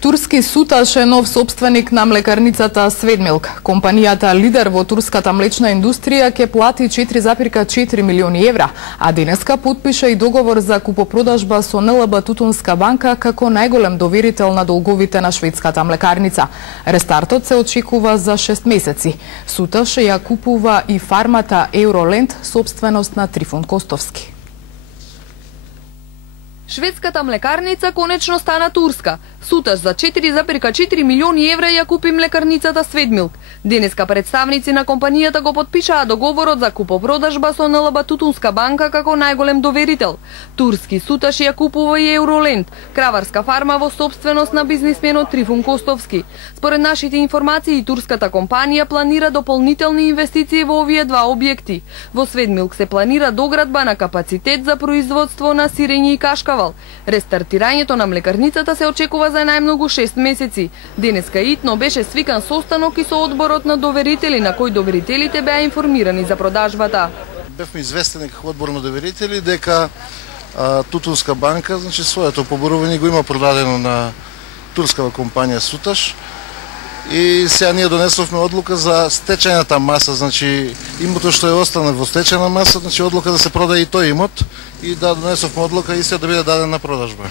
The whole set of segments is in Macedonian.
Турски Суташ е нов собственик на млекарницата Сведмилк. Компанијата лидер во турската млечна индустрија ќе плати 4,4 милиони евра, а денеска потпиша и договор за купопродажба со НЛБ Тутунска банка како најголем доверител на долговите на шведската млекарница. Рестартот се очекува за 6 месеци. Суташ ја купува и фармата Евроленд, собственост на Трифун Костовски. Шведската млекарница конечно стана турска. Суташ за 4,4 милиони евра ја купи млекарницата Сведмилк. Денеска представници на компанијата го потпишаа договорот за купопродажба со НЛБ Тутунска банка како најголем доверител. Турски Суташ ја купува и Евроленд, краварска фарма во собственост на бизнисменот Трифун Костовски. Според нашите информации, турската компанија планира дополнителни инвестиции во овие два објекти. Во Сведмилк се планира доградба на капацитет за производство на сирење и кашкавал. Рестартирањето на млекарницата се очекува за најмногу 6 месеци. Денеска итно беше свикан состанок и со одборот на доверители, на кој доверителите беа информирани за продажбата. Бевме известени како одбор на доверители дека Тутунска банка, значи своето поборување го има продадено на турската компанија Суташ. И сега ние донесовме одлука за стечајната маса, значи имотот што е остана во стечајна маса, значи одлука да се продаде и тој имот и да донесовме одлука и се да биде даден на продажба.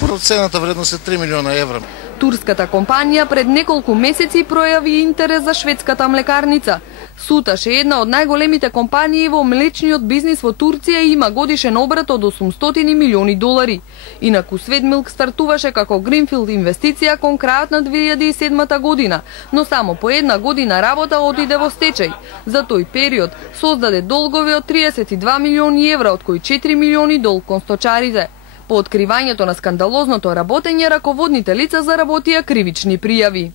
Процената вредност е 3 милиона евра. Турската компанија пред неколку месеци пројави интерес за шведската млекарница. Суташ е една од најголемите компании во млечниот бизнис во Турција и има годишен обрат од 800 милиони долари. Инаку Сведмилк стартуваше како гринфилд инвестиција кон крајот на 2007 година, но само по една година работа отиде во стечај. За тој период создаде долгови од 32 милиони евра, од кои 4 милиони долг кон сточарите. По откривањето на скандалозното работење, раководните лица заработија кривични пријави.